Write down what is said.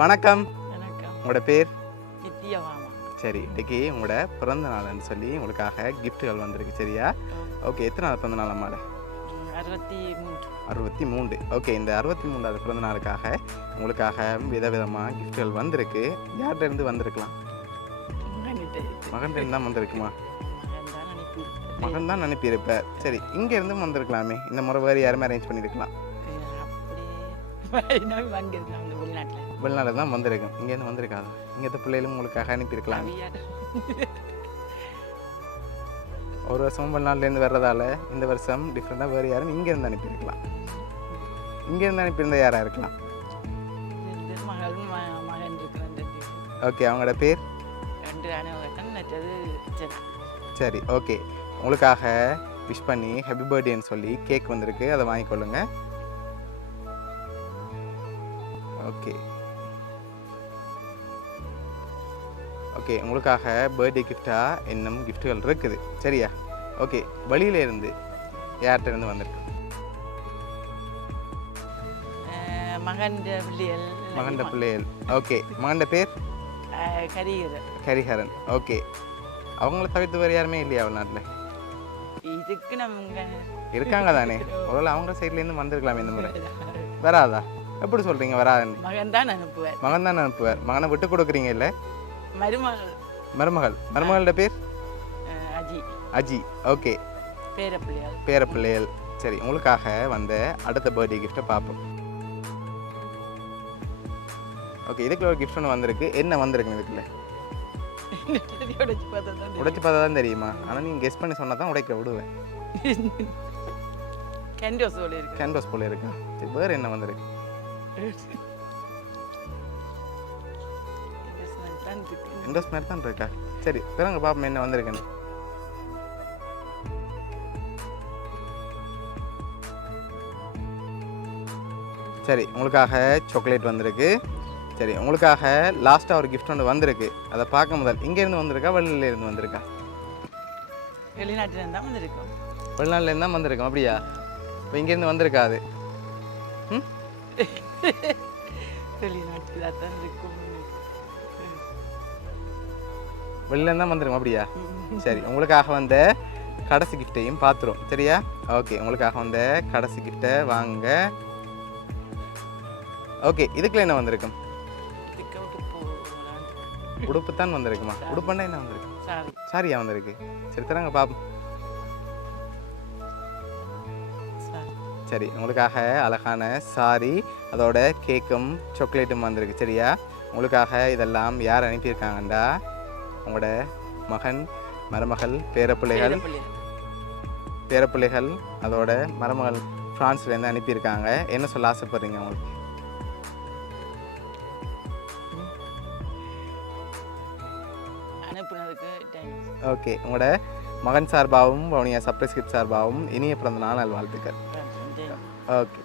வணக்கம். வணக்கம். உங்களோட பேர்? நித்யவாமா. சரி, இன்னைக்கு உங்களோட பிறந்த நாள்னு சொல்லி உங்களுக்காக கிஃப்ட்டுகள் வந்திருக்கு. சரியா? ஓகே, எத்தனை நாள் பிறந்த நாள் அம்மாட? 63. 63. ஓகே, இந்த 63வது பிறந்த நாளுக்காக உங்களுக்காக விதவிதமாக கிஃப்ட்டுகள் வந்திருக்கு. யார்கிட்ட இருந்து வந்திருக்கலாம்? மகன்கிட்ட தான் வந்திருக்குமா? மகன் தான் அனுப்பியிருப்ப. சரி, இங்கே இருந்தும் வந்திருக்கலாமே. இந்த முறை வேறு யாருமே அரேஞ்ச் பண்ணியிருக்கலாம். வெளிநாட்டில் தான் வந்திருக்கும். இங்கேருந்து வந்திருக்காது. இங்கே பிள்ளைகளும் உங்களுக்காக அனுப்பியிருக்கலாம். ஒரு வருஷமும் வெளிநாட்டிலேருந்து வர்றதால இந்த வருஷம் டிஃப்ரெண்டாக வேறு யாரும் இங்கேருந்து அனுப்பியிருக்கலாம். இங்கேருந்து அனுப்பியிருந்த யாராக இருக்கலாம்? ஓகே, அவங்களோட பேர்? சரி, ஓகே. உங்களுக்காக விஷ் பண்ணி ஹாப்பி பர்த்டேன்னு சொல்லி கேக் வந்திருக்கு. அதை வாங்கிக்கொள்ளுங்க. ஓகே ஓகே, உங்களுக்காக பர்த்டே கிஃப்டாக இன்னும் கிஃப்ட்டுகள் இருக்குது. சரியா? ஓகே, வழியிலேருந்து யார்கிட்ட இருந்து வந்திருக்கு? மகண்ட பிள்ளைகள். ஓகே, மகண்ட பேர்? கரிஹரன். ஓகே, அவங்கள தவிர்த்து வேறு யாருமே இல்லையா வெளிநாட்டில்? இதுக்கு நம்ம இருக்காங்க தானே. ஒருவேளை அவங்க சைட்லேருந்து வந்திருக்கலாமே இந்த முறை. வராதா? எப்படி சொல்கிறீங்க வராதுன்னு? மகன் தான் அனுப்புவார். மகன் தான் அனுப்புவார். மகனை விட்டு கொடுக்குறீங்க இல்லை? மருமகள். மருமகளோட பேர்? அஜி. ஓகே, பேரப்பிள்ளைகள். சரி, உங்களுக்காக வந்த அடுத்த பர்த்டே கிஃப்ட்டை பார்ப்போம். ஓகே, இதுக்குள்ள ஒரு கிஃப்ட் ஒன்று வந்திருக்கு. என்ன வந்திருக்கு இதுக்குள்ள? உடைச்சு பார்த்தா தான் தெரியுமா? ஆனால் நீங்கள் கெஸ் பண்ணி சொன்னால் தான் உடைக்க விடுவேன். கேன்வாஸ் போல இருக்கா? சரி, வேறு என்ன வந்திருக்கு? இன்வெஸ்ட்மெண்ட் தான் இருக்கா? சரி, பிறங்க பாப்போம் என்ன வந்திருக்குன்னு. சரி, உங்களுக்காக சாக்லேட் வந்திருக்கு. சரி, உங்களுக்காக லாஸ்ட்டாக ஒரு கிஃப்ட் ஒன்று வந்திருக்கு. அதை பார்க்க முதல் இங்கேருந்து வந்திருக்கா வெளியிலேருந்து வந்திருக்கா? வெளிநாட்டிலேருந்து தான் வந்திருக்கோம். வெளிநாட்டிலேருந்து தான் வந்திருக்கோம். அப்படியா? இப்போ இங்கேருந்து வந்திருக்காது. வெளிநாட்டில் தான் இருக்கும். வெளியிலேருந்து தான் வந்திருக்கோம். அப்படியா? சரி, உங்களுக்காக வந்த கடைசி கிஃப்ட்டையும் பார்த்துரும். சரியா? ஓகே, உங்களுக்காக வந்த கடைசி கிஃப்ட்டை வாங்க. ஓகே, இதுக்குள்ள என்ன வந்திருக்கும்? உடுப்பு தான் வந்திருக்குமா? உடுப்புன்னா என்ன வந்திருக்கு? சாரியா வந்திருக்கு. சரி, தரங்க பாப்போம். சரி, உங்களுக்காக அழகான சாரி, அதோட கேக்கும் சாக்லேட்டும் வந்திருக்கு. சரியா? உங்களுக்காக இதெல்லாம் யார் அனுப்பியிருக்காங்கண்டா உங்களோட மகன், மருமகள், பேரப்பிள்ளைகள் அதோட மருமகள் ஃப்ரான்ஸ்லேருந்து அனுப்பியிருக்காங்க. என்ன சொல்ல ஆசைப்படுறீங்க உங்களுக்கு? ஓகே, உங்களோட மகன் சார்பாகவும் வவுனியா சர்ப்ரைஸ் கிஃப்ட் சார்பாகவும் இனிய பிறந்த நாள் நல்வாழ்த்துக்கள். ஓகே.